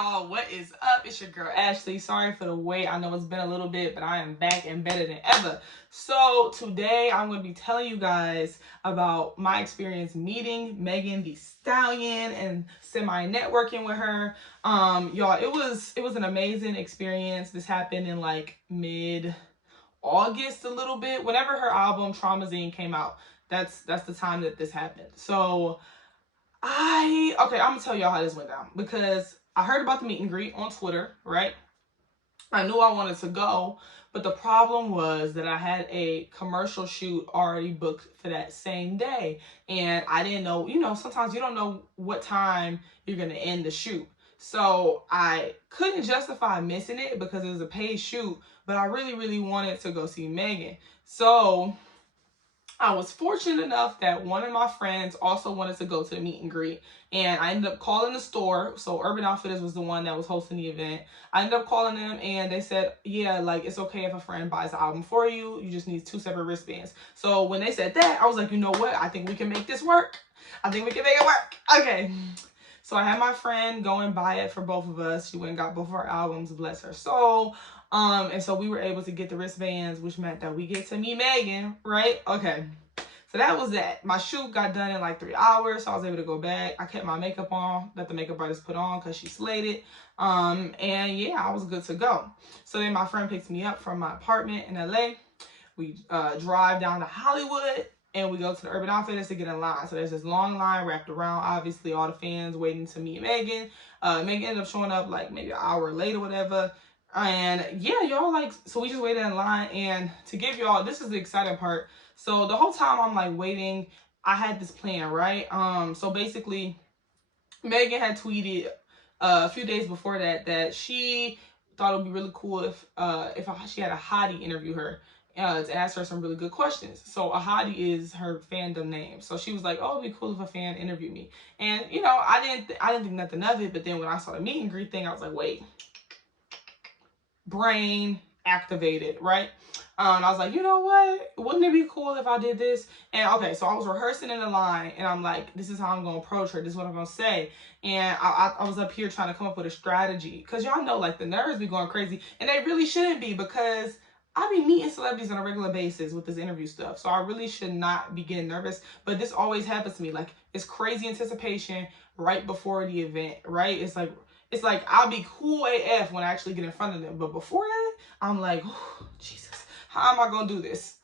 y'all, what is up? It's your girl Ashley. Sorry for the wait. I know it's been a little bit, but I am back and better than ever. So today I'm going to be telling you guys about my experience meeting Megan Thee Stallion and semi-networking with her. Y'all, it was an amazing experience. This happened in like mid-August a little bit. Whenever her album Traumazine came out, that's the time that this happened. So I'm gonna tell y'all how this went down, because I heard about the meet and greet on Twitter, right? I knew I wanted to go, but the problem was that I had a commercial shoot already booked for that same day, and I didn't know, sometimes you don't know what time you're gonna end the shoot. So I couldn't justify missing it because it was a paid shoot, but I really, really wanted to go see Megan. So I was fortunate enough that one of my friends also wanted to go to the meet and greet, and I ended up calling the store. So Urban Outfitters was the one that was hosting the event. I ended up calling them, and they said, yeah, like, it's okay if a friend buys the album for you. You just need 2 separate wristbands. So when they said that, I was like, you know what? I think we can make this work. I think we can make it work. Okay. So I had my friend go and buy it for both of us. She went and got both of our albums, bless her soul. And so we were able to get the wristbands, which meant that we get to meet Megan, right? Okay. So that was that. My shoot got done in like 3 hours, so I was able to go back. I kept my makeup on that the makeup artist put on because she slayed it. And yeah, I was good to go. So then my friend picked me up from my apartment in LA. We drive down to Hollywood, and we go to the Urban Outfitters to get in line. So there's this long line wrapped around, obviously, all the fans waiting to meet Megan. Megan ended up showing up like maybe an hour late or whatever. And yeah, y'all, like, so we just waited in line. And to give y'all, this is the exciting part. So the whole time I'm like waiting, I had this plan, right? So basically, Megan had tweeted a few days before that she thought it would be really cool if she had a hottie interview her to ask her some really good questions. So a hottie is her fandom name. So she was like, oh, it'd be cool if a fan interviewed me. And I didn't think nothing of it. But then when I saw the meet and greet thing, I was like, wait, brain activated, right? And I was like, you know what? Wouldn't it be cool if I did this? And okay, so I was rehearsing in the line, and I'm like, this is how I'm gonna approach her. This is what I'm gonna say. And I was up here trying to come up with a strategy, because y'all know, like, the nerves be going crazy, and they really shouldn't be, because I be meeting celebrities on a regular basis with this interview stuff. So I really should not be getting nervous. But this always happens to me. Like, it's crazy anticipation right before the event, right? It's like I'll be cool AF when I actually get in front of them. But before that, I'm like, oh, Jesus, how am I going to do this?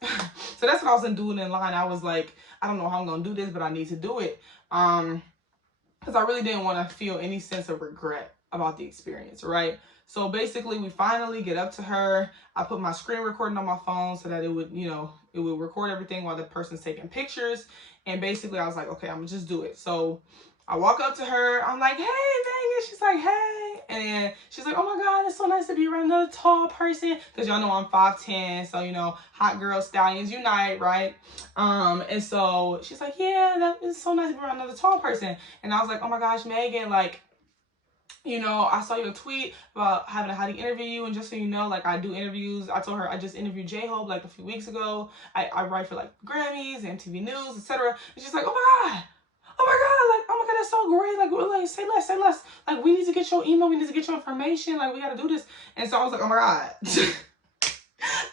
So that's what I was doing in line. I was like, I don't know how I'm going to do this, but I need to do it. Because I really didn't want to feel any sense of regret about the experience, right? So basically, we finally get up to her. I put my screen recording on my phone so that it would, it would record everything while the person's taking pictures. And basically, I was like, okay, I'm going to just do it. So I walk up to her. I'm like, hey, Megan. She's like, hey. And she's like, oh, my God, it's so nice to be around another tall person. Because y'all know I'm 5'10". So, hot girl stallions unite, right? And so she's like, yeah, that is so nice to be around another tall person. And I was like, oh, my gosh, Megan, like, I saw your tweet about having a hottie interview you, and just so you know, like, I do interviews. I told her I just interviewed J-Hope like a few weeks ago. I write for like Grammys, MTV News, etc. And she's like, oh my God, like, oh my God, that's so great. Like, say less. Like, we need to get your email, we need to get your information. Like, we got to do this. And so I was like, oh my God.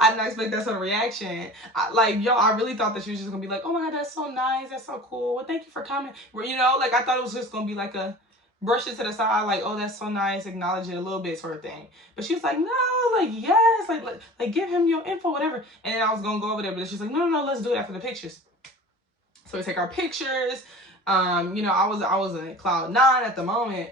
I didn't expect that sort of reaction. I really thought that she was just gonna be like, oh my God, that's so nice, that's so cool. Well, thank you for coming. Like, I thought it was just gonna be like a brush it to the side, like, oh, that's so nice, acknowledge it a little bit sort of thing. But she was like, no, like, yes, like give him your info, whatever. And then I was gonna go over there, but she's like, no, let's do it after the pictures. So we take our pictures. I was in cloud 9 at the moment.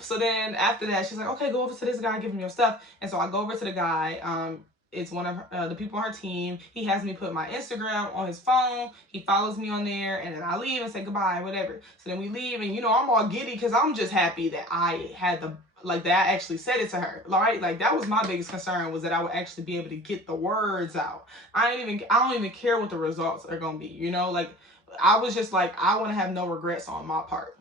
So then after that, she's like, okay, go over to this guy, give him your stuff. And so I go over to the guy. It's one of the people on her team. He has me put my Instagram on his phone. He follows me on there, and then I leave and say goodbye, whatever. So then we leave, and I'm all giddy because I'm just happy that I had that I actually said it to her, right? Like, that was my biggest concern, was that I would actually be able to get the words out. I don't even care what the results are gonna be, like, I was just like, I want to have no regrets on my part.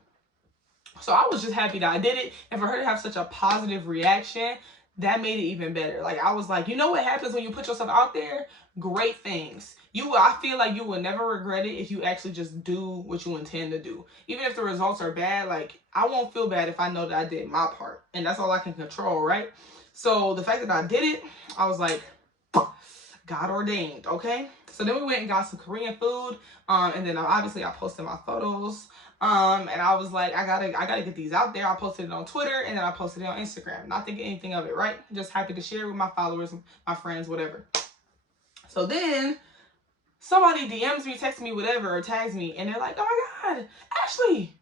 So I was just happy that I did it, and for her to have such a positive reaction, that made it even better. Like, I was like, you know what happens when you put yourself out there? Great things. I feel like you will never regret it if you actually just do what you intend to do. Even if the results are bad, like, I won't feel bad if I know that I did my part. And that's all I can control, right? So the fact that I did it, I was like, God ordained, okay? So then we went and got some Korean food. And then obviously I posted my photos. And I was like, I gotta get these out there. I posted it on Twitter and then I posted it on Instagram. Not thinking anything of it, right? Just happy to share with my followers, my friends, whatever. So then somebody DMs me, texts me, whatever, or tags me, and they're like, oh my God, Ashley,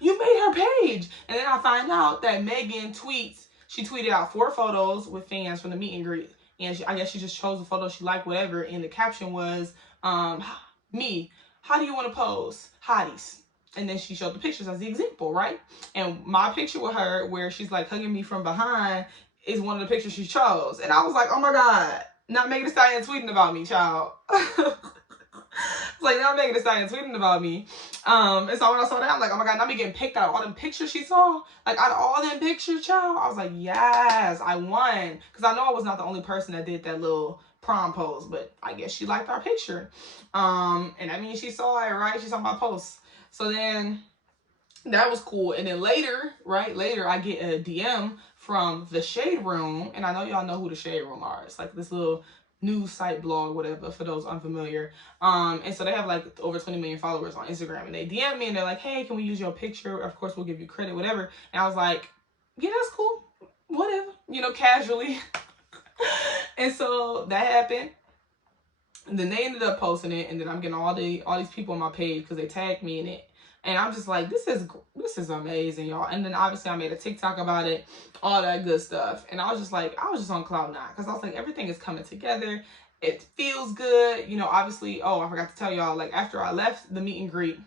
you made her page. And then I find out that Megan she tweeted out 4 photos with fans from the meet and greet. And I guess she just chose the photo she liked, whatever. And the caption was, me, how do you want to pose? Hotties. And then she showed the pictures as the example, right? And my picture with her, where she's like hugging me from behind, is one of the pictures she chose. And I was like, oh my God, not Megan Thee Stallion tweeting about me, child. It's like, not Megan Thee Stallion tweeting about me. And so when I saw that, I'm like, oh my God, not me getting picked out of all them pictures she saw. Like, out of all them pictures, child, I was like, yes, I won. Because I know I was not the only person that did that little prom pose, but I guess she liked our picture. And I mean, she saw it, right? She saw my post. So then that was cool. And then later, I get a DM from the Shade Room. And I know y'all know who the Shade Room are. It's like this little news site, blog, whatever, for those unfamiliar. And so they have like over 20 million followers on Instagram. And they DM me and they're like, hey, can we use your picture? Of course, we'll give you credit, whatever. And I was like, yeah, that's cool. Whatever. You know, casually. And so that happened. And then they ended up posting it, and then I'm getting all these people on my page because they tagged me in it. And I'm just like, this is amazing, y'all. And then obviously I made a TikTok about it, all that good stuff. And I was just on cloud 9 because I was like, everything is coming together. It feels good. You know, obviously, oh, I forgot to tell y'all, like after I left the meet and greet,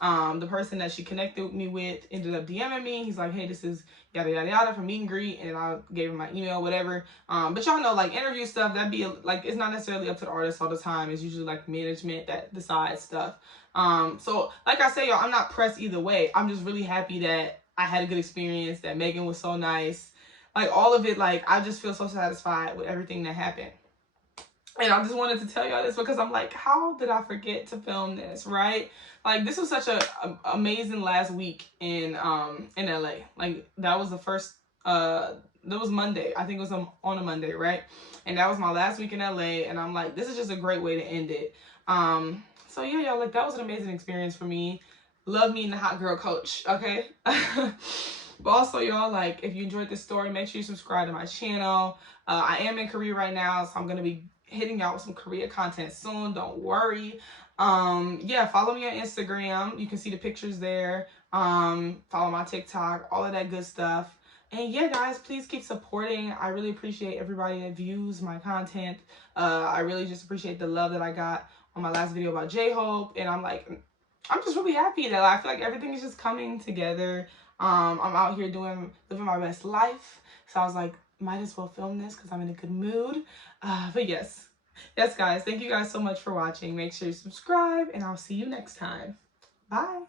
the person that she connected me with ended up DMing me. He's like, hey, this is yada yada yada from meet and greet, and I gave him my email, whatever. But y'all know, like interview stuff, that'd be like, it's not necessarily up to the artist all the time. It's usually like management that decides stuff. So like I say, y'all, I'm not pressed either way. I'm just really happy that I had a good experience, that Megan was so nice, like all of it. Like I just feel so satisfied with everything that happened. And I just wanted to tell y'all this because I'm like, how did I forget to film this, right? Like, this was such a amazing last week in LA. Like, that was the first, that was Monday. I think it was on a Monday, right? And that was my last week in LA. And I'm like, this is just a great way to end it. So yeah, y'all, like, that was an amazing experience for me. Love meeting the hot girl coach, okay? But also, y'all, like, if you enjoyed this story, make sure you subscribe to my channel. I am in Korea right now, so I'm going to be hitting out with some Korea content soon. Don't worry. Yeah, follow me on Instagram. You can see the pictures there. Follow my TikTok, all of that good stuff. And yeah, guys, please keep supporting. I really appreciate everybody that views my content. I really just appreciate the love that I got on my last video about J-Hope. And I'm just really happy that I feel like everything is just coming together. I'm out here living my best life. So I was like, might as well film this because I'm in a good mood. But yes, guys, thank you guys so much for watching. Make sure you subscribe, and I'll see you next time. Bye.